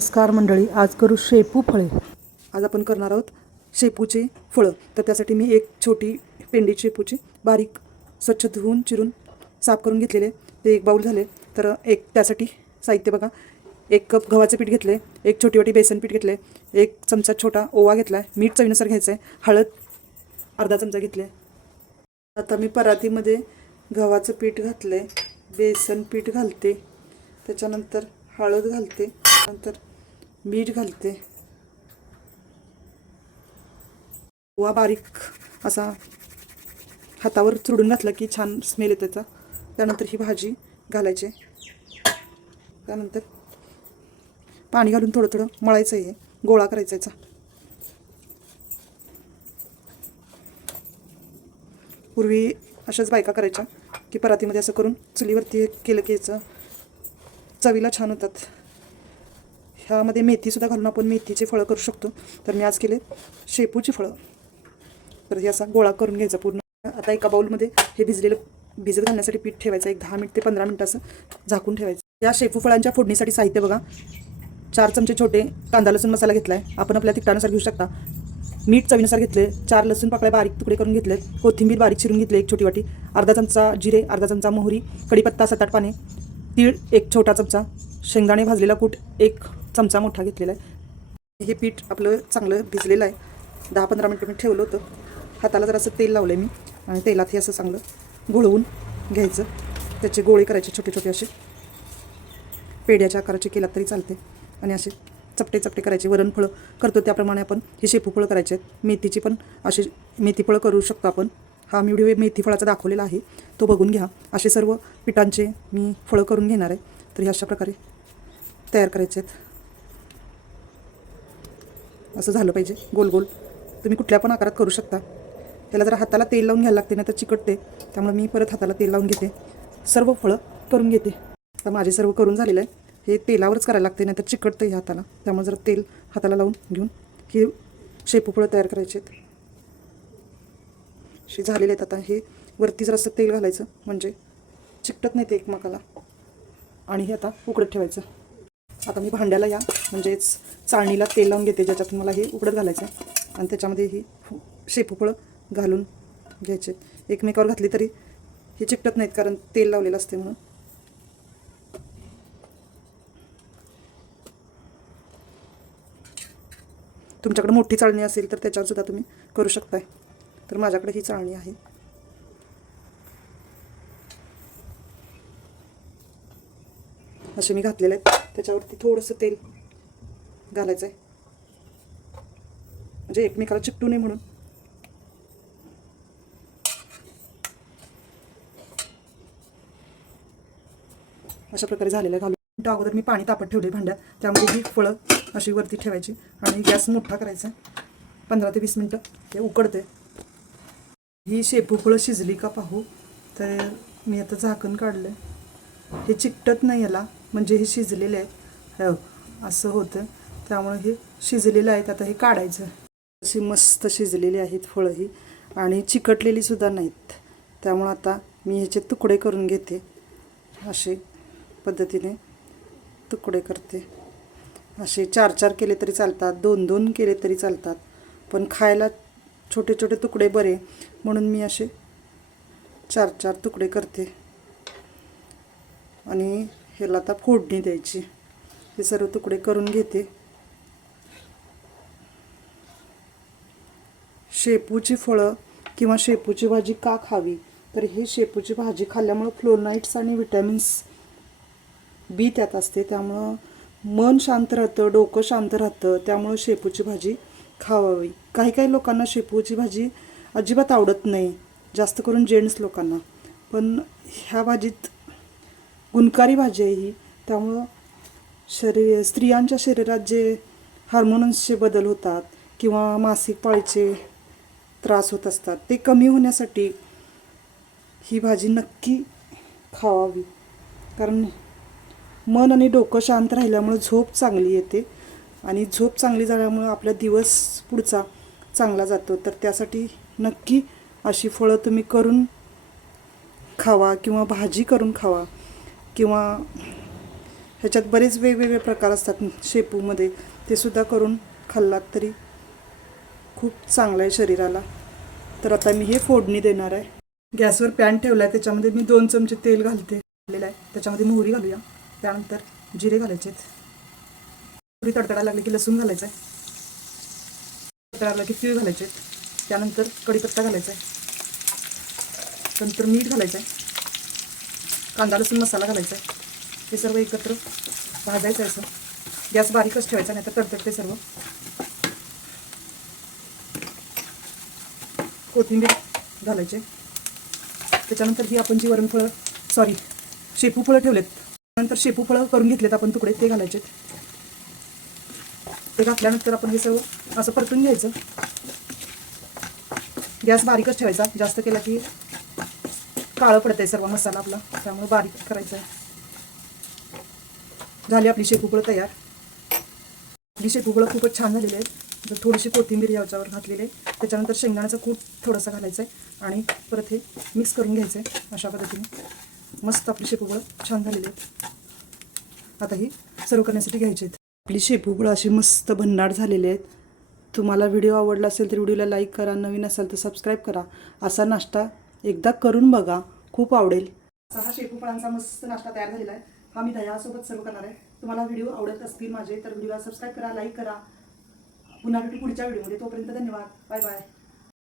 नमस्कार मंडळी आज करू शेपू फळे. आज आपण करणार आहोत शेपूचे फळं. तर त्यासाठी मी एक छोटी पेंडी शेपूची बारीक स्वच्छ धुवून चिरून साफ करून घेतलेले ते एक बाऊल झाले. तर एक त्यासाठी साहित्य बघा. एक कप गव्हाचं पीठ घेतले एक छोटी वाटी बेसन पीठ घेतले एक चमचा छोटा ओवा घेतला आहे मीठ चवीनुसार घ्यायचं आहे हळद अर्धा चमचा घेतले आता मी परातीमध्ये गव्हाचं पीठ घातलं आहे बेसन पीठ घालते. त्याच्यानंतर हळद घालते. नंतर मीठ घालते. ओवा बारीक असा हातावर चुडून घातला की छान स्मेल येतो त्याचा. त्यानंतर ही भाजी घालायची. त्यानंतर पाणी घालून थोडं थोडं मळायचं आहे. गोळा करायचा याचा. पूर्वी अशाच बायका करायच्या की परातीमध्ये असं करून चुलीवरती केलं की याचं चवीला छान होतात. ह्यामध्ये मेथीसुद्धा घालून आपण मेथीचे फळं करू शकतो. तर मी आज केले शेपूची फळं. तर हे असा गोळा करून घ्यायचा पूर्ण. आता एका बाऊलमध्ये हे भिजलेलं भिजत घालण्यासाठी पीठ ठेवायचं एक दहा मिनिट ते पंधरा मिनिट असं झाकून ठेवायचं. या शेपू फळांच्या फोडणीसाठी साहित्य बघा. चार चमचे छोटे कांदा लसूण मसाला घेतला आहे आपण आपल्या तिखटानुसार घेऊ शकता. मीठ चवीनुसार घेतले चार लसूण पाकळ्या बारीक तुकडे करून घेतलेत. कोथिंबीर बारीक चिरून घेतले एक छोटी वाटी. अर्धा चमचा जिरे अर्धा चमचा मोहरी कढीपत्ता सात आठ पाने तीळ एक छोटा चमचा शेंगदाणे भाजलेला कूट एक चमचा मोठा घेतलेला आहे. हे पीठ आपलं चांगलं भिजलेलं आहे. दहा पंधरा मिनटं मी ठेवलं होतं. हाताला जरासं तेल लावलं आहे मी आणि तेलात हे असं चांगलं घोळवून घ्यायचं. त्याचे गोळे करायचे छोटे छोटे असे. पेढ्याच्या आकाराचे केलात तरी चालते आणि असे चपटे चपटे करायचे. वरणफळं करतो त्याप्रमाणे आपण. हे शेपूफळं करायचे आहेत. मेथीची पण असे मेथीफळं करू शकतो आपण. हा मी व्हिडिओ मेथीफळाचा दाखवलेला आहे. तो बघून घ्या. असे सर्व पिठांचे मी फळं करून घेणार आहे. तर हे अशा प्रकारे तयार करायचे आहेत. असं झालं पाहिजे. गोल गोल. तुम्ही कुठल्या पण आकारात करू शकता. त्याला जरा हाताला तेल लावून घ्यायला लागते नाही तर चिकटते. त्यामुळे मी परत हाताला तेल लावून घेते. सर्व फळं करून घेते. आता माझे सर्व करून झालेलं आहे. हे तेलावरच करायला लागते नाही तर चिकटतं हे हाताला. त्यामुळे जरा तेल हाताला लावून घेऊन ही शेपू फळं तयार करायचे आहेत. अशी झालेले आहेत आता. हे वरती जर असं तेल घालायचं. म्हणजे चिकटत नाही ते एकमेकाला. आणि हे आता उकडत ठेवायचं. आता मी भांड्याला या म्हणजेच चाळणीला तेल लावून घेते ज्याच्यातून मला हे उकडत घालायचं आहे आणि त्याच्यामध्ये ही शेपूफळं घालून घ्यायचे. एकमेकावर घातली तरी हे चिकटत नाहीत कारण तेल लावलेलं असते म्हणून. तुमच्याकडे मोठी चाळणी असेल तर त्याच्यावर सुद्धा तुम्ही करू शकताय. तर माझ्याकडे ही चाळणी आहे. असे मी घातलेले आहेत. त्याच्यावरती थोडंसं तेल घालायचं आहे म्हणजे एकमेकाला चिकटू नये म्हणून. अशा प्रकारे झालेलं आहे. घालून मिनटं अगोदर मी पाणी तापत ठेवले भांड्यात. त्यामध्ये ही फळं अशी वरती ठेवायची आणि गॅस मोठा करायचा पंधरा ते वीस मिनटं ते उकडते ही शेपू फळं शिजली का पाहू. तर मी आता झाकण काढलं हे चिकटत नाही याला. म्हणजे हे शिजलेले आहेत हो असं होतं. त्यामुळे हे शिजलेलं आहेत आता हे काढायचं. अशी मस्त शिजलेली आहेत फळं ही आणि चिकटलेली सुद्धा नाहीत. त्यामुळं आता मी ह्याचे तुकडे करून घेते. असे पद्धतीने तुकडे करते. असे चार चार केले तरी चालतात. दोन दोन केले तरी चालतात. पण खायला छोटे छोटे तुकडे बरे. म्हणून मी असे चार चार तुकडे करते. आणि ह्याला आता फोडणी द्यायची. हे सर्व तुकडे करून घेते. शेपूची फळं किंवा शेपूची भाजी का खावी? तर हे शेपूची भाजी खाल्ल्यामुळं फ्लोनाईट्स आणि विटॅमिन्स बी त्यात असते. त्यामुळं मन शांत राहतं डोकं शांत राहतं. त्यामुळं शेपूची भाजी खावावी. काही काही लोकांना शेपूची भाजी अजिबात आवडत नाही. जास्त करून जेंट्स लोकांना. पण ह्या भाजीत गुणकारी भाजी आहे ही. त्यामुळं शरीर स्त्रियांच्या शरीरात जे हार्मोन्सचे बदल होतात किंवा मासिक पाळीचे त्रास होत असतात ते कमी होण्यासाठी ही भाजी नक्की खावावी. कारण मन आणि डोकं शांत राहिल्यामुळे झोप चांगली येते आणि झोप चांगली झाल्यामुळं आपला दिवस पुढचा चांगला जातो. तर त्यासाठी नक्की अशी फळं तुम्ही करून खावा किंवा भाजी करून खावा. किंवा ह्याच्यात बरेच वेगवेगळे प्रकार असतात शेपूमध्ये. ते सुद्धा करून खाल्लात तरी खूप चांगलं आहे शरीराला. तर आता मी हे फोडणी देणार आहे. गॅसवर पॅन ठेवला आहे त्याच्यामध्ये मी दोन चमचे तेल घालते. घातलेलं आहे. त्याच्यामध्ये मोहरी घालूया. त्यानंतर जिरे घालायचे आहेत मोहरी तडतडा लागली की लसूण घालायचं आहे तडतडा लागला की तीळ घालायचे आहेत त्यानंतर कढीपत्ता घालायचा आहे नंतर मीठ घालायचं आहे कांदा लसूण मसाला घालायचा आहे. हे सर्व एकत्र भाजायचं असं. गॅस बारीकच ठेवायचा नाही तर तडतडते सर्व. कोथिंबीर घालायचे त्याच्यानंतर ही आपण जी वरणफळं सॉरी शेपू फळं ठेवलेत. नंतर शेपू फळं करून घेतलेत आपण तुकडे ते घालायचे ते घातल्यानंतर आपण हे सर्व असं परतून घ्यायचं. गॅस बारीकच ठेवायचा. जास्त केला की काळं पडतंय सर्व मसाला आपला. त्यामुळे बारीक करायचं आहे. झाली आपली शेपूफळं तयार. आपली शेपूफळं खूपच छान झालेली आहेत. तर थोडीशी कोथिंबीर याच्यावर घातलेली आहे. त्याच्यानंतर शेंगदाण्याचा कूट थोडासा घालायचा आहे आणि परत हे मिक्स करून घ्यायचं आहे अशा पद्धतीने. मस्त आपली शेपूफळं छान झालेली आहेत. आता ही सर्व करण्यासाठी घ्यायची आहेत. आपली शेपूफळं अशी मस्त भन्नाट झालेली आहेत. तुम्हाला व्हिडिओ आवडला असेल तर व्हिडिओला लाईक करा. नवीन असाल तर सबस्क्राईब करा. असा नाश्ता एकदा करून बघा खूप आवडेल. असा हा शेपूफळांचा मस्त नाश्ता तयार झालेला आहे. हा मी दह्यासोबत सर्व करणार आहे. तुम्हाला व्हिडिओ आवडत असतील माझे तर व्हिडिओला सबस्क्राईब करा लाईक करा. पुन्हा भेटू पुढच्या व्हिडिओमध्ये. तोपर्यंत धन्यवाद. Bye bye